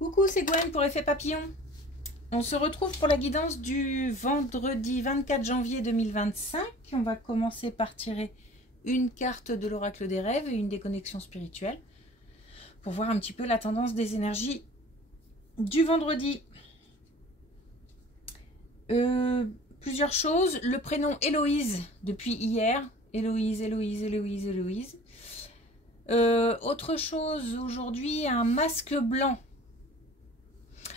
Coucou, c'est Gwen pour Effet Papillon. On se retrouve pour la guidance du vendredi 24 janvier 2025. On va commencer par tirer une carte de l'oracle des rêves et une des connexions spirituelles pour voir un petit peu la tendance des énergies du vendredi. Plusieurs choses. Le prénom Héloïse depuis hier. Héloïse, Héloïse, Héloïse, Héloïse. Autre chose aujourd'hui, un masque blanc.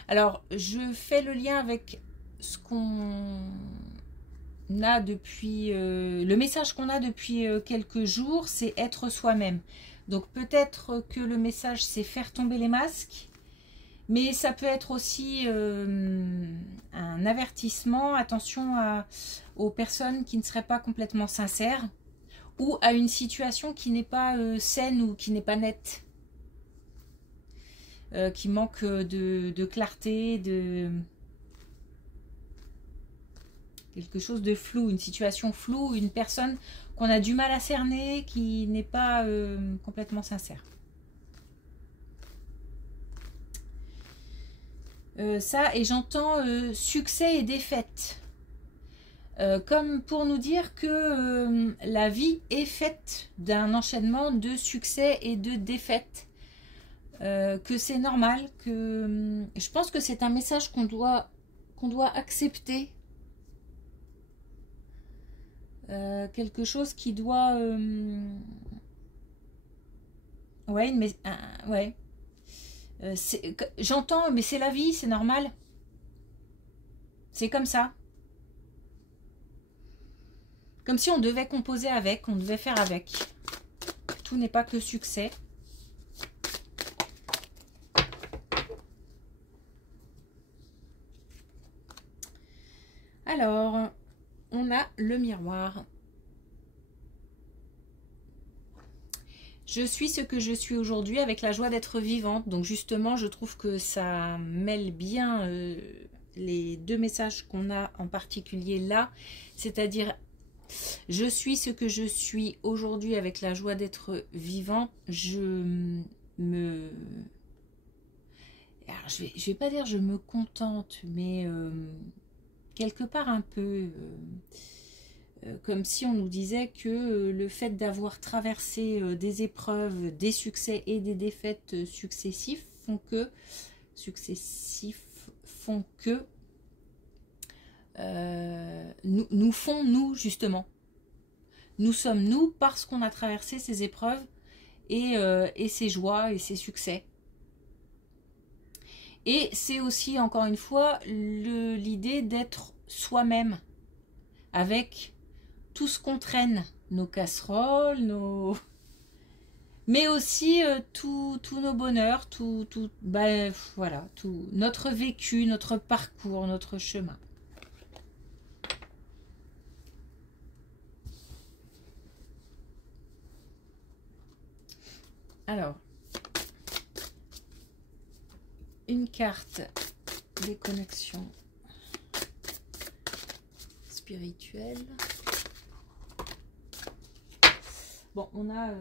Alors, je fais le lien avec ce qu'on a depuis, le message qu'on a depuis quelques jours, c'est être soi-même. Donc peut-être que le message c'est faire tomber les masques, mais ça peut être aussi un avertissement, attention aux personnes qui ne seraient pas complètement sincères ou à une situation qui n'est pas saine ou qui n'est pas nette. Qui manque de clarté, de quelque chose de flou, une situation floue, une personne qu'on a du mal à cerner, qui n'est pas complètement sincère. Ça, et j'entends succès et défaite. Comme pour nous dire que la vie est faite d'un enchaînement de succès et de défaites. Que c'est normal, que je pense que c'est un message qu'on doit accepter, quelque chose qui doit ouais, mais ouais, j'entends, mais c'est la vie, c'est normal, c'est comme ça, comme si on devait composer avec, on devait faire avec, tout n'est pas que succès. Alors, on a le miroir. Je suis ce que je suis aujourd'hui avec la joie d'être vivante. Donc justement, je trouve que ça mêle bien les deux messages qu'on a en particulier là. C'est-à-dire, je suis ce que je suis aujourd'hui avec la joie d'être vivante. Alors, je vais pas dire je me contente, mais quelque part un peu comme si on nous disait que le fait d'avoir traversé des épreuves, des succès et des défaites successifs font que nous font nous justement. Nous sommes nous parce qu'on a traversé ces épreuves et ces joies et ces succès. Et c'est aussi, encore une fois, l'idée d'être soi-même, avec tout ce qu'on traîne, nos casseroles, mais aussi tous nos bonheurs, voilà, tout notre vécu, notre parcours, notre chemin. Alors, une carte des connexions spirituelles. Bon, on en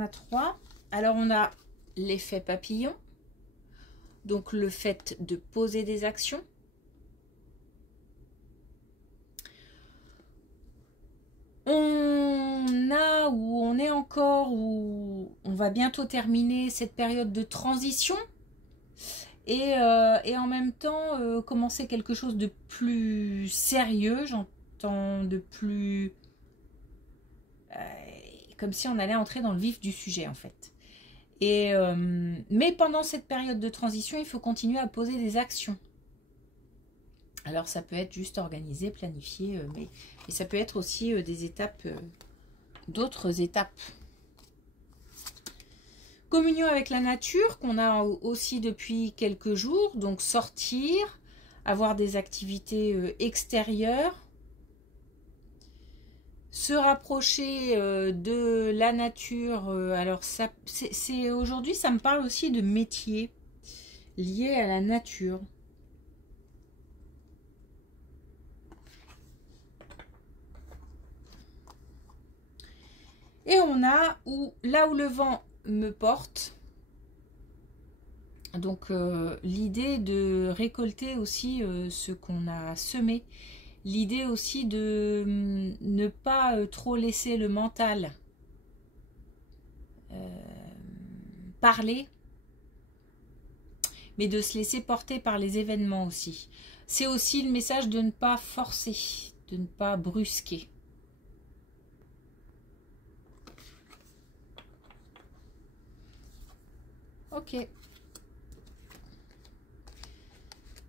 a trois. Alors, on a l'effet papillon. Donc, le fait de poser des actions. On est encore, où on va bientôt terminer cette période de transition et en même temps commencer quelque chose de plus sérieux, j'entends de plus comme si on allait entrer dans le vif du sujet en fait. Mais pendant cette période de transition, il faut continuer à poser des actions. Alors ça peut être juste organisé, planifié, mais ça peut être aussi des étapes, d'autres étapes. Communion avec la nature qu'on a aussi depuis quelques jours, donc sortir, avoir des activités extérieures, se rapprocher de la nature. Alors ça, aujourd'hui ça me parle aussi de métiers liés à la nature. Et on a là où le vent me porte, Donc l'idée de récolter aussi ce qu'on a semé, l'idée aussi de ne pas trop laisser le mental parler, mais de se laisser porter par les événements aussi. C'est aussi le message de ne pas forcer, de ne pas brusquer. Ok.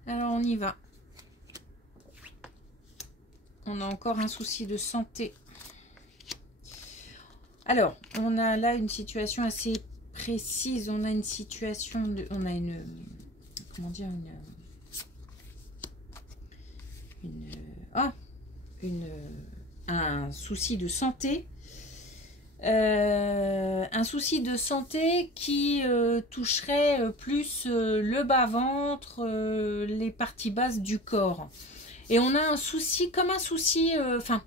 Alors on y va. On a encore un souci de santé. Alors, on a là une situation assez précise. On a une situation de... On a une... Comment dire un souci de santé. Un souci de santé qui toucherait plus le bas-ventre, les parties basses du corps. Et on a un souci, comme un souci, enfin,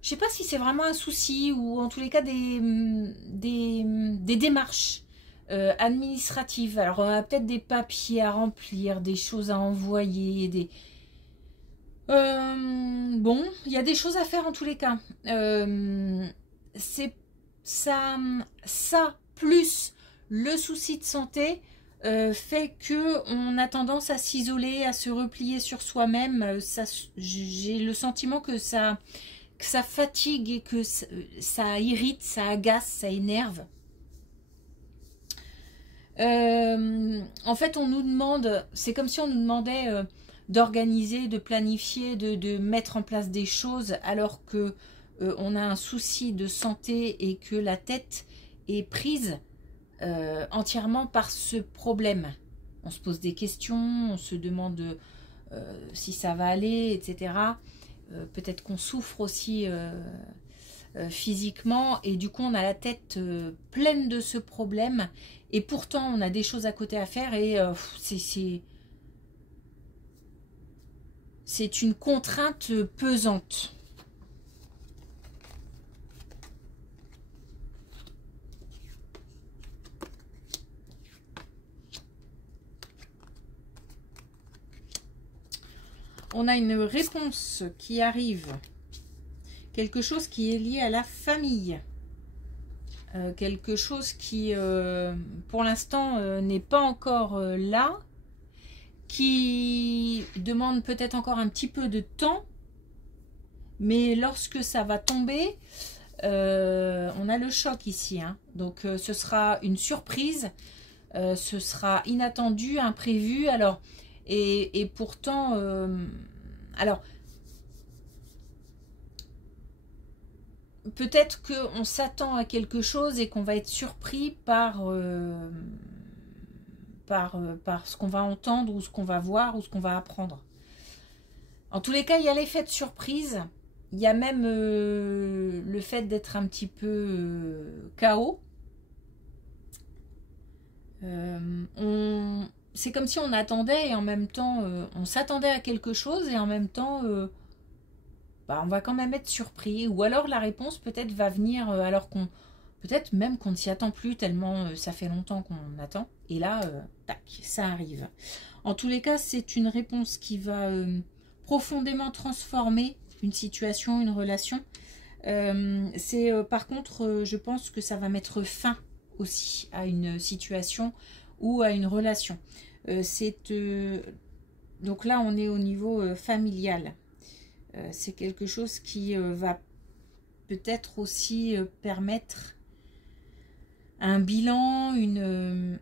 je sais pas si c'est vraiment un souci ou en tous les cas des démarches administratives. Alors, on a peut-être des papiers à remplir, des choses à envoyer, des... bon, il y a des choses à faire en tous les cas. C'est ça plus le souci de santé fait que on a tendance à s'isoler, à se replier sur soi-même. J'ai le sentiment que ça fatigue et que ça irrite, ça agace, ça énerve. En fait, on nous demande, c'est comme si on nous demandait d'organiser, de planifier, de mettre en place des choses, alors que on a un souci de santé et que la tête est prise entièrement par ce problème. On se pose des questions, on se demande si ça va aller, etc. Peut-être qu'on souffre aussi physiquement et du coup on a la tête pleine de ce problème et pourtant on a des choses à côté à faire et c'est une contrainte pesante. On a une réponse qui arrive, quelque chose qui est lié à la famille, quelque chose qui, pour l'instant, n'est pas encore là, qui demande peut-être encore un petit peu de temps, mais lorsque ça va tomber, on a le choc ici, hein. Donc ce sera une surprise, ce sera inattendu, imprévu, alors... Et pourtant, alors, peut-être qu'on s'attend à quelque chose et qu'on va être surpris par ce qu'on va entendre ou ce qu'on va voir ou ce qu'on va apprendre. En tous les cas, il y a l'effet de surprise. Il y a même le fait d'être un petit peu KO. C'est comme si on attendait et en même temps, on s'attendait à quelque chose et en même temps, on va quand même être surpris. Ou alors la réponse peut-être va venir alors qu'on... Peut-être même qu'on ne s'y attend plus tellement ça fait longtemps qu'on attend. Et là, tac, ça arrive. En tous les cas, c'est une réponse qui va profondément transformer une situation, une relation. Par contre, je pense que ça va mettre fin aussi à une situation ou à une relation. Donc là, on est au niveau familial. C'est quelque chose qui va peut-être aussi permettre un bilan, une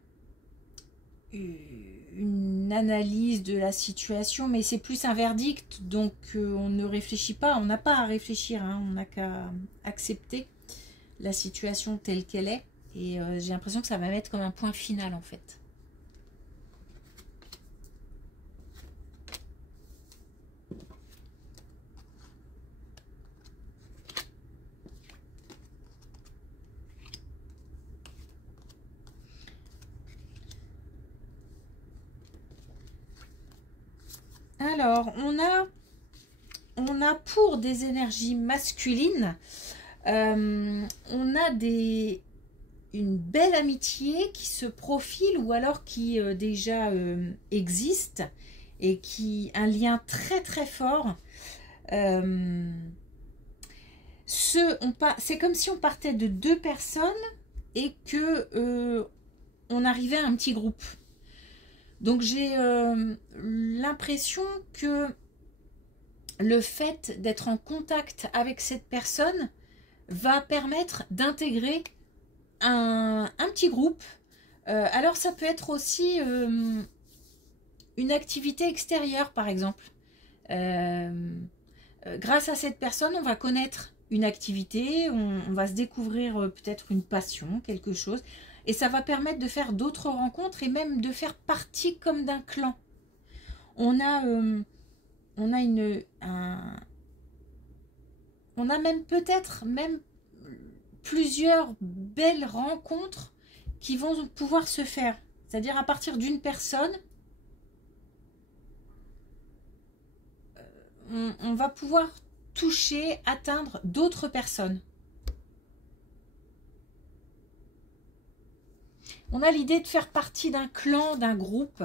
analyse de la situation, mais c'est plus un verdict, donc on ne réfléchit pas, on n'a pas à réfléchir, hein, on n'a qu'à accepter la situation telle qu'elle est, et j'ai l'impression que ça va mettre comme un point final en fait. Alors, on a pour des énergies masculines, on a des une belle amitié qui se profile ou alors qui déjà existe et qui un lien très très fort. C'est comme si on partait de deux personnes et que on arrivait à un petit groupe. Donc j'ai l'impression que le fait d'être en contact avec cette personne va permettre d'intégrer un petit groupe. Alors ça peut être aussi une activité extérieure par exemple. Grâce à cette personne, on va connaître une activité, on va se découvrir peut-être une passion, quelque chose. Et ça va permettre de faire d'autres rencontres et même de faire partie comme d'un clan. On a même peut-être même plusieurs belles rencontres qui vont pouvoir se faire. C'est-à-dire à partir d'une personne, on va pouvoir toucher, atteindre d'autres personnes. On a l'idée de faire partie d'un clan, d'un groupe.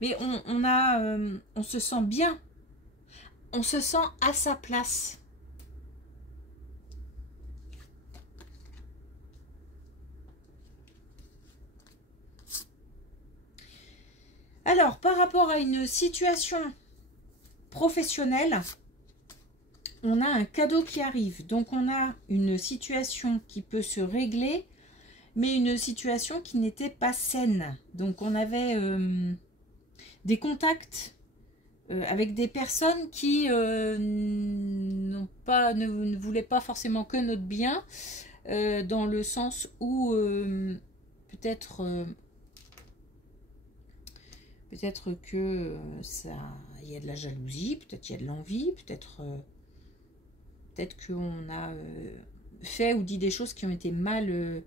Mais on se sent bien. On se sent à sa place. Alors, par rapport à une situation professionnelle, on a un cadeau qui arrive. Donc, on a une situation qui peut se régler, mais une situation qui n'était pas saine. Donc, on avait des contacts avec des personnes qui ne voulaient pas forcément que notre bien, dans le sens où peut-être que il y a de la jalousie, peut-être il y a de l'envie, peut-être qu'on a fait ou dit des choses qui ont été mal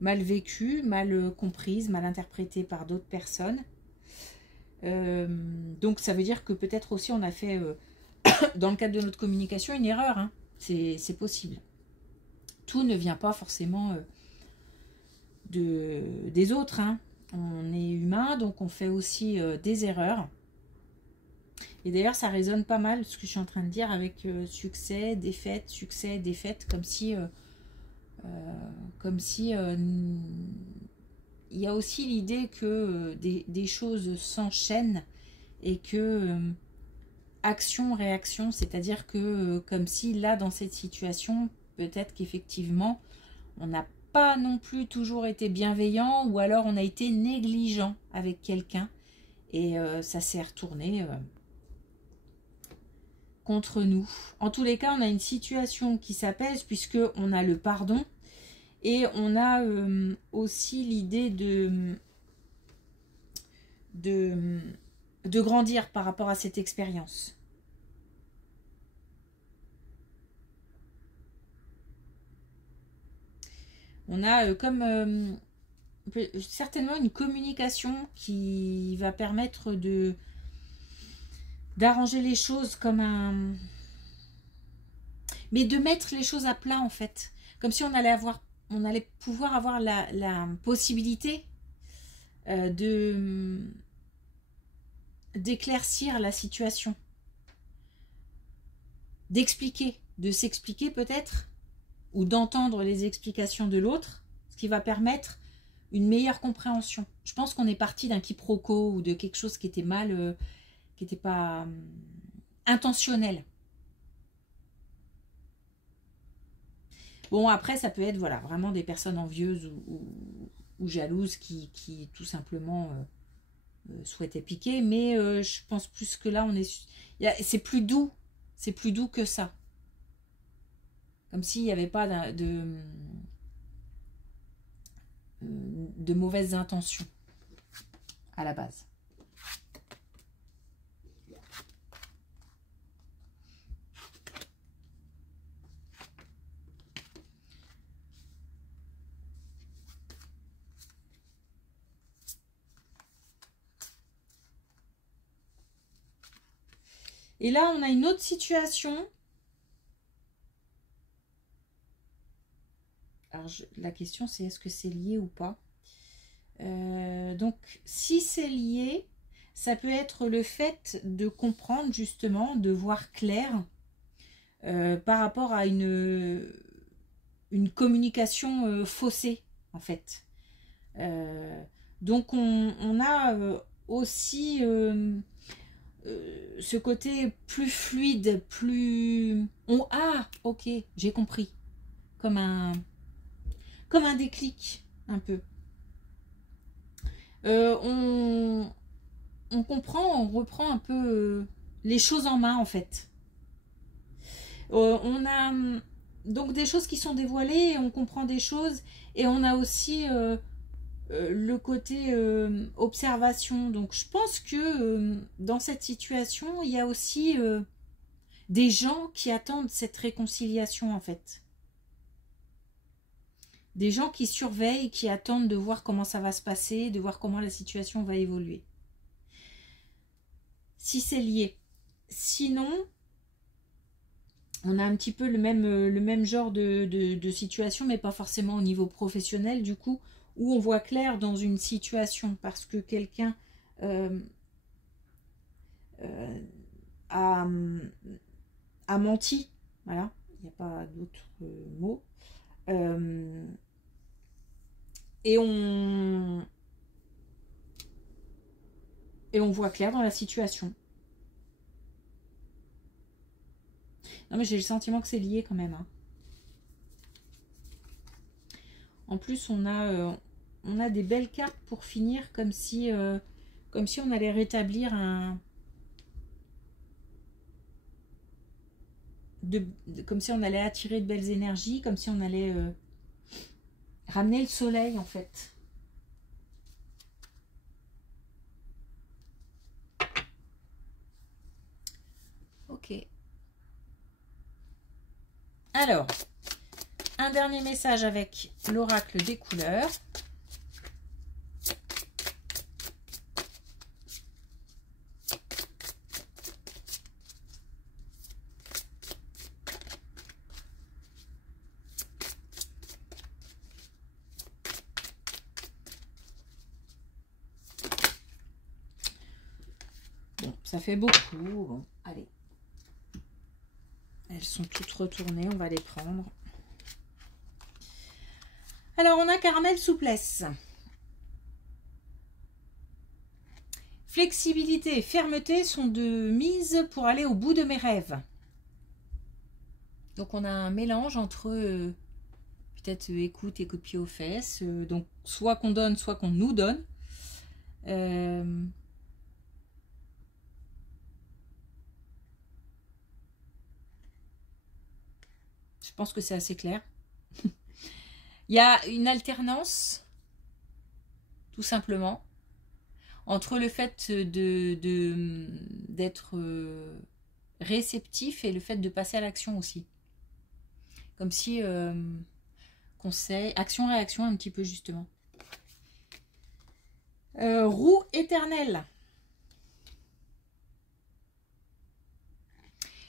vécues, mal comprises, mal interprétées par d'autres personnes. Donc ça veut dire que peut-être aussi on a fait, dans le cadre de notre communication, une erreur. Hein. C'est possible. Tout ne vient pas forcément des autres. Hein. On est humain, donc on fait aussi des erreurs. Et d'ailleurs, ça résonne pas mal ce que je suis en train de dire avec succès, défaite, comme si il y a aussi l'idée que des choses s'enchaînent et que action, réaction, c'est-à-dire que comme si là, dans cette situation, peut-être qu'effectivement, on n'a pas non plus toujours été bienveillant ou alors on a été négligent avec quelqu'un et ça s'est retourné contre nous. En tous les cas, on a une situation qui s'apaise puisque on a le pardon et on a aussi l'idée de grandir par rapport à cette expérience. On a certainement une communication qui va permettre d'arranger les choses comme un... Mais de mettre les choses à plat en fait. Comme si on allait pouvoir avoir la possibilité d'éclaircir la situation. D'expliquer, de s'expliquer peut-être, ou d'entendre les explications de l'autre, ce qui va permettre une meilleure compréhension. Je pense qu'on est parti d'un quiproquo ou de quelque chose qui était mal, qui n'était pas intentionnel. Bon, après, ça peut être voilà, vraiment des personnes envieuses ou jalouses qui tout simplement souhaitaient piquer. Mais je pense plus que là, c'est plus doux. C'est plus doux que ça. Comme s'il n'y avait pas de mauvaises intentions à la base. Et là, on a une autre situation Alors, la question, c'est est-ce que c'est lié ou pas? Donc, si c'est lié, ça peut être le fait de comprendre, justement, de voir clair par rapport à une communication faussée, en fait. Donc, on a aussi ce côté plus fluide, plus... Ah, ok, j'ai compris. Comme un déclic, un peu. On comprend, on reprend un peu les choses en main, en fait. On a donc des choses qui sont dévoilées, et on comprend des choses, et on a aussi le côté observation. Donc je pense que dans cette situation, il y a aussi des gens qui attendent cette réconciliation, en fait. Des gens qui surveillent, qui attendent de voir comment ça va se passer, de voir comment la situation va évoluer. Si c'est lié. Sinon, on a un petit peu le même genre de situation, mais pas forcément au niveau professionnel, du coup, où on voit clair dans une situation, parce que quelqu'un a menti. Voilà, il n'y a pas d'autre mot. Et on voit clair dans la situation. Non, mais j'ai le sentiment que c'est lié quand même. Hein. En plus, on a des belles cartes pour finir, comme si on allait rétablir comme si on allait attirer de belles énergies, comme si on allait ramener le soleil, en fait. Ok. Alors, un dernier message avec l'oracle des couleurs. Bon, ça fait beaucoup. Bon, allez. Elles sont toutes retournées, on va les prendre. Alors, on a caramel souplesse. Flexibilité et fermeté sont de mise pour aller au bout de mes rêves. Donc, on a un mélange entre peut-être écoute et coup de pied aux fesses. Donc, soit qu'on donne, soit qu'on nous donne. Je pense que c'est assez clair. Il y a une alternance, tout simplement, entre le fait d'être réceptif et le fait de passer à l'action aussi. Comme si conseil, action-réaction un petit peu justement. Roue éternelle.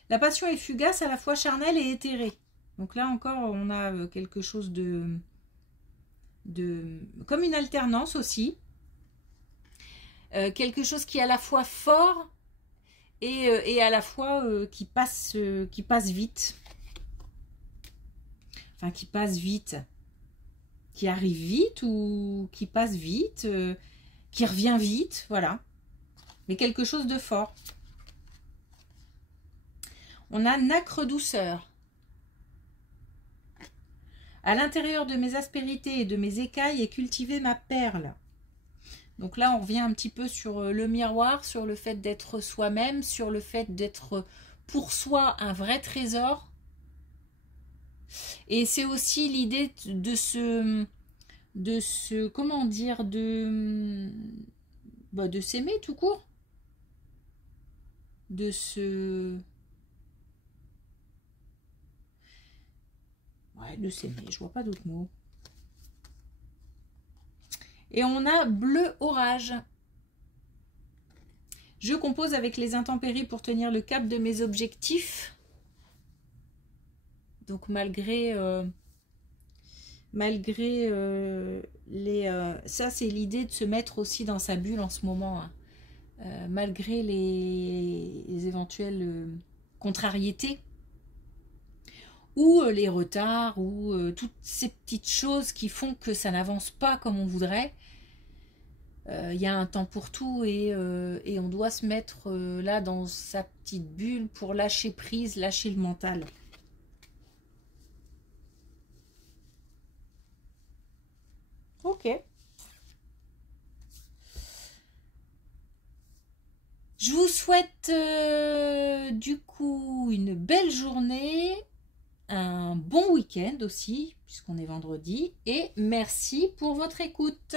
La passion est fugace, à la fois charnelle et éthérée. Donc là encore, on a quelque chose comme une alternance aussi. Quelque chose qui est à la fois fort et à la fois qui passe vite. Enfin, qui passe vite. Qui arrive vite ou qui passe vite, qui revient vite, voilà. Mais quelque chose de fort. On a nacre douceur. À l'intérieur de mes aspérités et de mes écailles est cultivée ma perle. Donc là, on revient un petit peu sur le miroir, sur le fait d'être soi-même, sur le fait d'être pour soi un vrai trésor. Et c'est aussi l'idée de ce comment dire, de s'aimer tout court. De s'aimer, je vois pas d'autres mots. Et on a bleu orage. Je compose avec les intempéries pour tenir le cap de mes objectifs. Donc malgré malgré ça c'est l'idée de se mettre aussi dans sa bulle en ce moment, hein. Malgré les éventuelles contrariétés ou les retards ou toutes ces petites choses qui font que ça n'avance pas comme on voudrait. Il y a un temps pour tout et on doit se mettre là dans sa petite bulle pour lâcher prise, lâcher le mental. Ok. Je vous souhaite du coup une belle journée, un bon week-end aussi, puisqu'on est vendredi, et merci pour votre écoute.